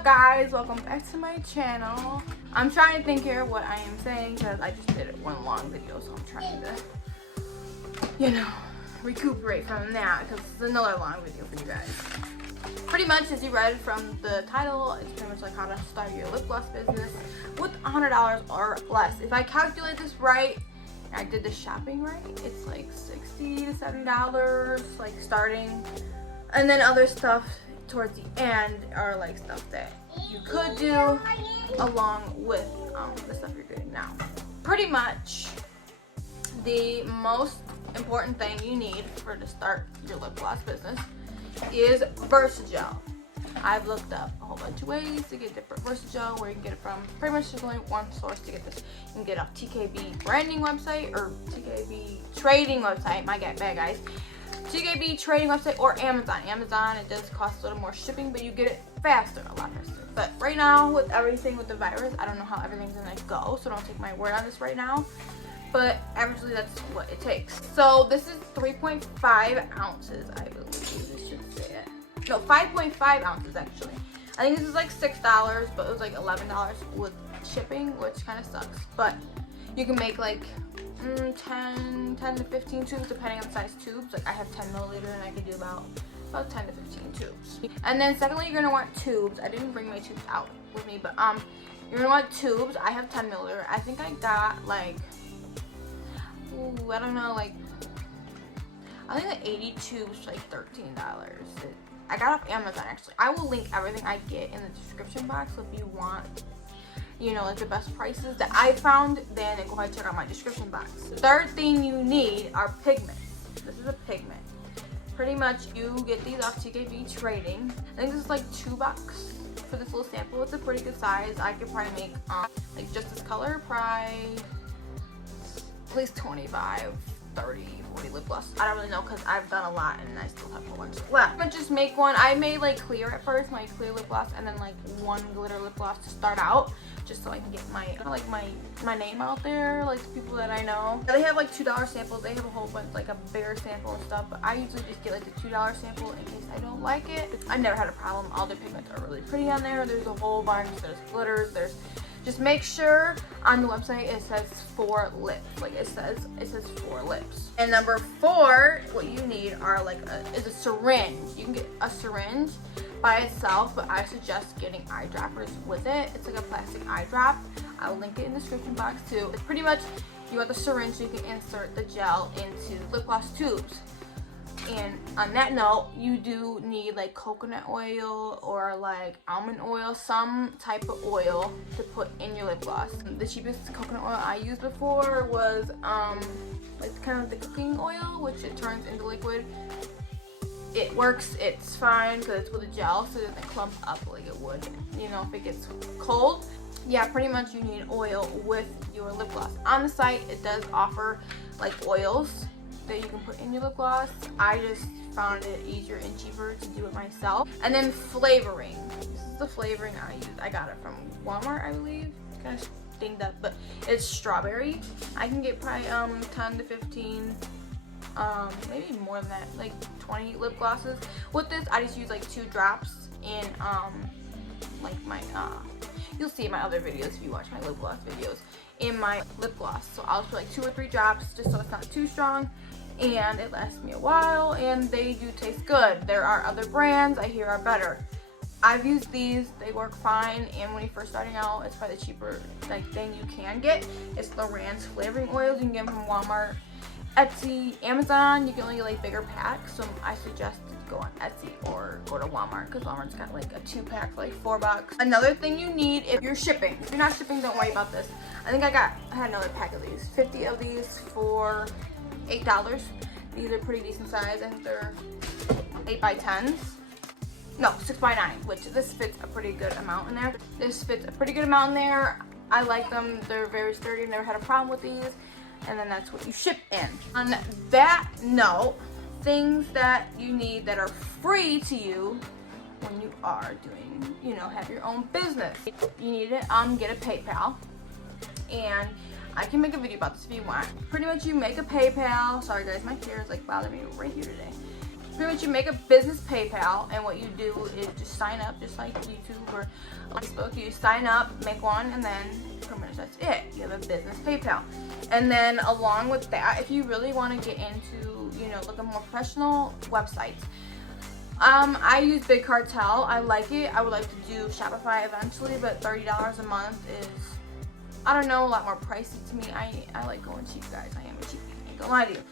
up, guys? Welcome back to my channel. I'm trying to think here what I am saying because I just did it one long video, so I'm trying to, recuperate from that because it's another long video for you guys. Pretty much, as you read from the title, it's pretty much like how to start your lip gloss business with $100 or less. If I calculate this right, and I did the shopping right, it's like $60 to $70, like starting, and then other stuff towards the end are like stuff that you could do along with the stuff you're doing now. Pretty much the most important thing you need to start your lip gloss business is Versagel. I've looked up a whole bunch of ways to get different Versagel, where you can get it from. Pretty much there's only one source to get this. You can get it off TKB branding website or TKB trading website. My bad, guys. TKB trading website or Amazon. Amazon, it does cost a little more shipping, but you get it faster, a lot faster. But right now, with everything with the virus, I don't know how everything's gonna go, so don't take my word on this right now. But averagely, that's what it takes. So this is 3.5 ounces, I believe. This should say it. No, 5.5 ounces actually. I think this is like $6, but it was like $11 with shipping, which kind of sucks. But you can make like 10 to 15 tubes depending on the size tubes. Like I have 10 milliliter and I can do about 10 to 15 tubes. And then secondly, you're gonna want tubes. I didn't bring my tubes out with me, but you're gonna want tubes. I have 10 milliliter. I think I got like, I don't know, like I think the 80 tubes for like $13. I got off Amazon actually. I will link everything I get in the description box, so if you want, like the best prices that I found, then go ahead and check out my description box. Third thing you need are pigments. This is a pigment. Pretty much you get these off TKB trading. I think this is like $2 for this little sample. It's a pretty good size. I could probably make like just this color, probably at least 25, 30, 40 lip gloss. I don't really know because I've done a lot and I still have a whole bunch left. But just make one. I made like clear at first, my clear lip gloss, and then like one glitter lip gloss to start out, just so I can get my name out there, like the people that I know. They have like $2 samples. They have a whole bunch, like a bigger sample and stuff, but I usually just get like the $2 sample in case I don't like it. I've never had a problem. All their pigments are really pretty on there. There's a whole bunch. There's glitters. Just make sure on the website it says 4 lips. Like it says 4 lips. And number 4, what you need are is a syringe. You can get a syringe by itself, but I suggest getting eyedroppers with it. It's like a plastic eye drop. I'll link it in the description box too. It's pretty much, you want the syringe so you can insert the gel into lip gloss tubes. And on that note, you do need like coconut oil or like almond oil, some type of oil to put in your lip gloss. The cheapest coconut oil I used before was like kind of the cooking oil, which it turns into liquid. It works, it's fine because it's with a gel, so it doesn't clump up like it would, if it gets cold. Yeah, pretty much you need oil with your lip gloss. On the site, it does offer like oils that you can put in your lip gloss. I just found it easier and cheaper to do it myself. And then flavoring. This is the flavoring I use. I got it from Walmart, I believe. It's kind of dinged up, but it's strawberry. I can get probably 10 to 15, maybe more than that, like 20 lip glosses. With this, I just use like 2 drops in like my you'll see in my other videos if you watch my lip gloss videos, in my lip gloss. So I'll put like 2 or 3 drops just so it's not too strong, and it lasts me a while, and they do taste good. There are other brands I hear are better. I've used these, they work fine, and when you're first starting out, it's probably the cheaper thing you can get. It's Loran's flavoring oils. You can get them from Walmart, Etsy, Amazon. You can only get like bigger packs, so I suggest go on Etsy or go to Walmart because Walmart's got like a 2-pack for like $4. Another thing you need if you're shipping. If you're not shipping, don't worry about this. I think I had another pack of these. 50 of these for $8. These are pretty decent size. I think they're 8x10s. No, 6x9, which this fits a pretty good amount in there. This fits a pretty good amount in there. I like them. They're very sturdy. Never had a problem with these. And then that's what you ship in. On that note, things that you need that are free to you when you are doing, have your own business. You need to get a PayPal, and I can make a video about this if you want. Pretty much you make a PayPal. Sorry guys, my hair is like bothering me right here today. pretty much you make a business PayPal, and what you do is just sign up, just like YouTube or Facebook. You sign up, make one, and then pretty much that's it. You have a business PayPal. And then along with that, if you really want to get into, you know, looking more professional websites, I use Big Cartel. I like it. I would like to do Shopify eventually, but $30 a month is, I don't know, a lot more pricey to me. I like going cheap, guys. I am a cheapie. I ain't gonna lie to you.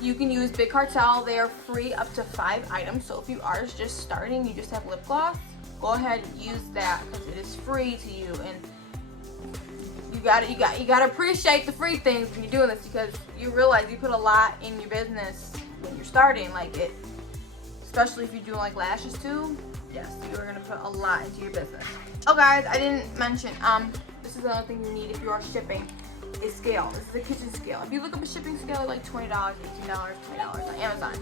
You can use Big Cartel. They are free up to 5 items. So if you are just starting, you just have lip gloss, go ahead and use that because it is free to you. And you gotta appreciate the free things when you're doing this, because you realize you put a lot in your business when you're starting, like it, especially if you're doing like lashes too. Yes, you are gonna put a lot into your business. Oh guys, I didn't mention, this is another thing you need if you are shipping, is scale. This is a kitchen scale. If you look up a shipping scale, it's like $20, $18, $20 on Amazon.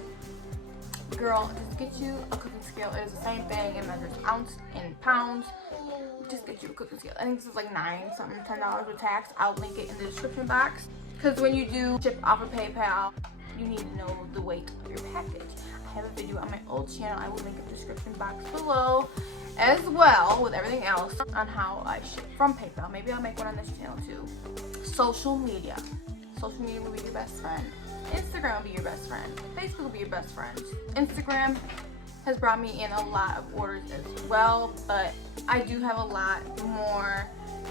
Girl, just get you a cooking scale. It is the same thing. It measures ounce and pounds. Just get you a cooking scale. I think this is like $9 something, $10 with tax. I'll link it in the description box. Because when you do ship off of PayPal, you need to know the weight of your package. I have a video on my old channel. I will link in the description box below, as well with everything else on how I ship from PayPal. Maybe I'll make one on this channel too. Social media. Social media will be your best friend. Instagram will be your best friend. Facebook will be your best friend. Instagram has brought me in a lot of orders as well, but I do have a lot more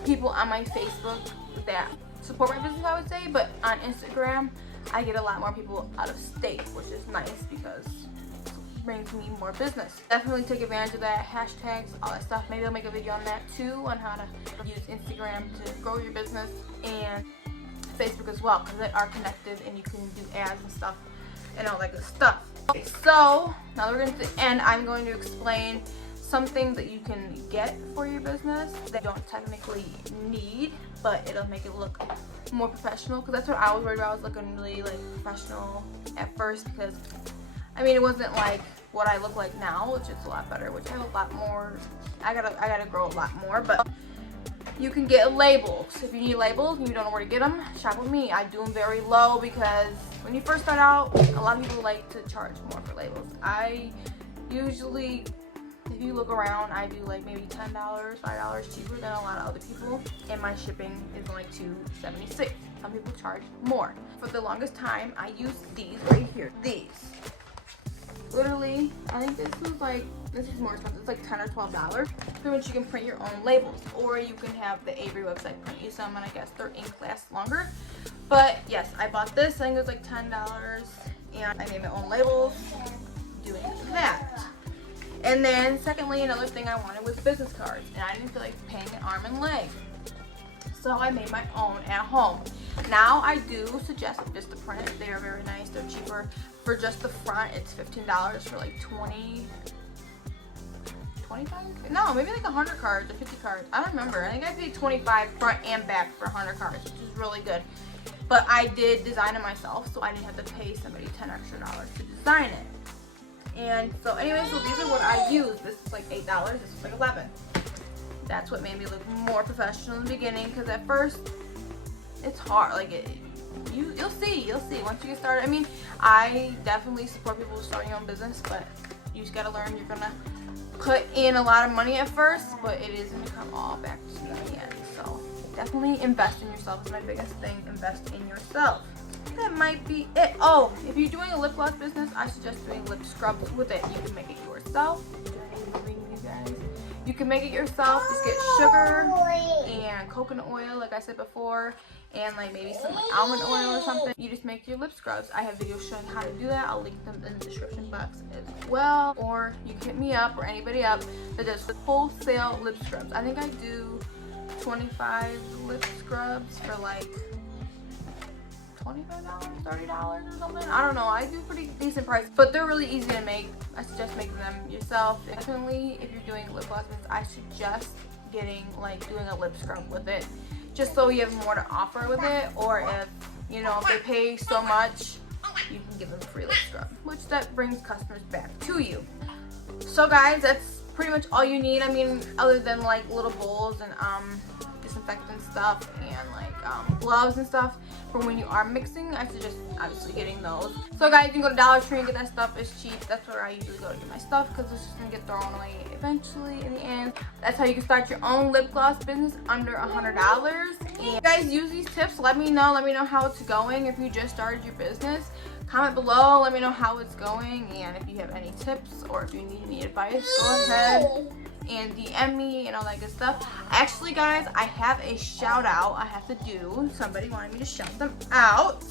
people on my Facebook that support my business, I would say, but on Instagram, I get a lot more people out of state, which is nice because it brings me more business. Definitely take advantage of that, hashtags, all that stuff. Maybe I'll make a video on that too, on how to use Instagram to grow your business, and Facebook as well, because they are connected and you can do ads and stuff and all that good stuff. Okay, so now we're going to end. I'm going to explain something that you can get for your business that you don't technically need, but it'll make it look more professional, because that's what I was worried about. I was looking really like professional at first, because I mean, it wasn't like what I look like now, which is a lot better, which I have a lot more. I gotta grow a lot more, but you can get labels. If you need labels and you don't know where to get them, shop with me. I do them very low, because when you first start out, a lot of people like to charge more for labels. I usually, if you look around, I do like maybe $10, $5 cheaper than a lot of other people, and my shipping is only $2.76. Some people charge more. For the longest time, I used these right here. These. Literally, I think this is more expensive. It's like $10 or $12. Pretty much you can print your own labels, or you can have the Avery website print you some, and I guess their ink lasts longer. But yes, I bought this. I think it was like $10, and I made my own labels doing that. And then secondly, another thing I wanted was business cards, and I didn't feel like paying an arm and leg, so I made my own at home. Now I do suggest Vistaprint. They are very nice. They're cheaper. For just the front, it's $15 for like 25? No, maybe like 100 cards or 50 cards. I don't remember. I think I paid 25 front and back for 100 cards, which is really good. But I did design it myself, so I didn't have to pay somebody $10 extra to design it. And so anyway, so these are what I use. This is like $8, this is like $11. That's what made me look more professional in the beginning, because at first it's hard. Like you'll see once you get started. I mean, I definitely support people starting your own business, but you just gotta learn. You're gonna put in a lot of money at first, but it is gonna come all back to you in the end. So definitely invest in yourself is my biggest thing. Invest in yourself. That might be it. Oh, if you're doing a lip gloss business, I suggest doing lip scrubs with it. You can make it yourself. You can make it yourself. Just get sugar and coconut oil, like I said before, and like maybe some almond oil or something. You just make your lip scrubs. I have videos showing how to do that. I'll link them in the description box as well. Or you can hit me up, or anybody up that does wholesale lip scrubs. I think I do 25 lip scrubs for like $25, $30 or something. I don't know. I do pretty decent price, but they're really easy to make. I suggest making them yourself. Definitely, if you're doing lip gloss, I suggest doing a lip scrub with it, just so you have more to offer with it. Or if if they pay so much, you can give them a free lip scrub, which that brings customers back to you. So guys, that's pretty much all you need. I mean, other than like little bowls and disinfectant stuff and like gloves and stuff for when you are mixing. I suggest obviously getting those. So guys, you can go to Dollar Tree and get that stuff. It's cheap. That's where I usually go to get my stuff because it's just gonna get thrown away eventually in the end. That's how you can start your own lip gloss business under $100. And you guys use these tips. Let me know how it's going. If you just started your business, comment below, let me know how it's going, and if you have any tips or if you need any advice, go ahead and DM me and all that good stuff. Actually guys, I have a shout out I have to do. Somebody wanted me to shout them out,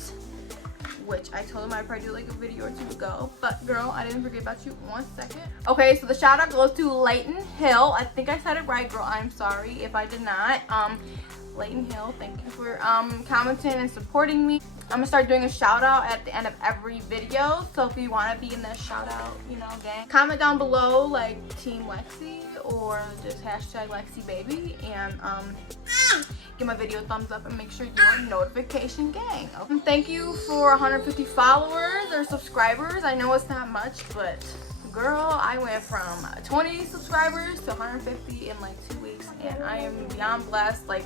which I told them I'd probably do like a video or two ago, but girl, I didn't forget about you 1 second. Okay, so the shout out goes to Layton Hill. I think I said it right, girl. I'm sorry if I did not. Layton Hill, thank you for commenting and supporting me. I'm gonna start doing a shout out at the end of every video, so if you want to be in that shout out, you know, gang, comment down below like Team Lexi or just hashtag LexiBaby, and give my video a thumbs up and make sure you're notification gang. Okay. Thank you for 150 followers or subscribers. I know it's not much, but girl, I went from 20 subscribers to 150 in like 2 weeks, and I am beyond blessed. Like,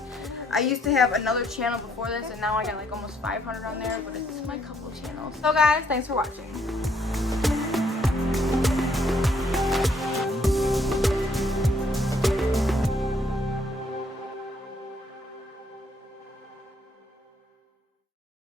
I used to have another channel before this, and now I got like almost 500 on there, but it's my couple channels. So guys, thanks for watching.